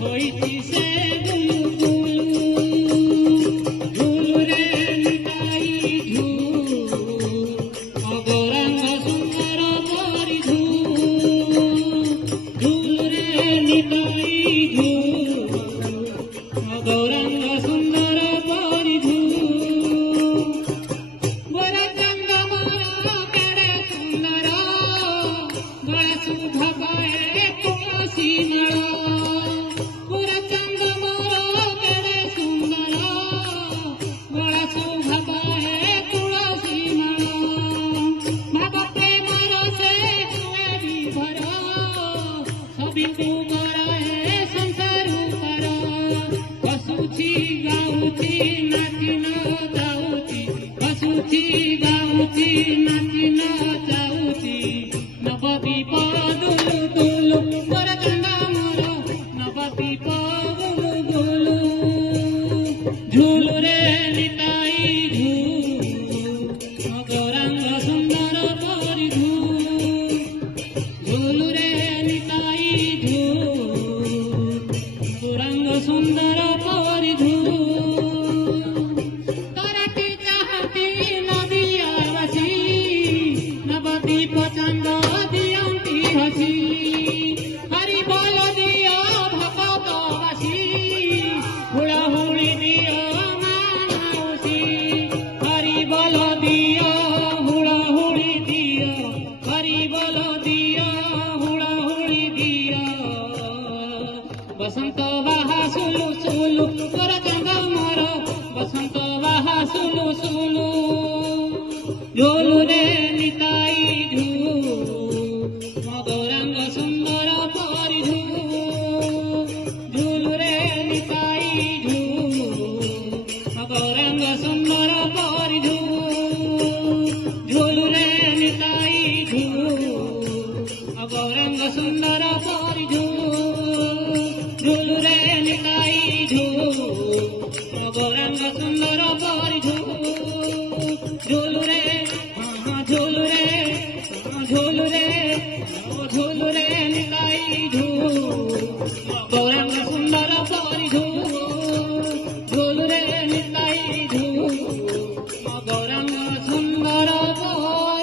होइति से बुलबुल झूलु रे निताई झूल अगरंग सुंदर परि झूल रे निताई झूल अगरंग सुंदर परि गोरा चंद मोर केड़े सुंदर गला सुधा पाए तुलसी माला गोरा चंद मोर केड़े सुंदर गला सुधा पाए तुलसी माला भाव प्रेमर से हुए विभोर सभी तू कराए संसार कर हसुची गाउची नाची नाचाउची हसुची गाउची नाची नाचाउची नवदीप दुलु दुलु गोरा चंद मोर नवदीप गुलु गुलु झूलु रे निताई झूल गौरांग सुंदर परि झूलु रे निताई झूल गौरांग सुंदर परि तराटी चाहती नदिया बसी नवदीप चंद दियंती हसी हरि बोल दिया भगत बसी हुड़ाहुड़ी दिया मानसी हरि बोल दिया हुड़ाहुड़ी दिया हरि बोल दिया हुड़ाहुड़ी दिया बसंत बाहा सुलु सुलु गोरा चंद मोर बसंत बाहा सुलु सुलु झूलु रे निताई झूल गौरांग सुंदर परि झूलु रे निताई झूल गौरांग सुंदर परि झूलु रे निताई झूल गौरांग सुंदर परि झूलु रे निताई झूल गौरांग सुंदर परि झूलु रे झूलु रे झूलु रे झूलु रे निताई झूल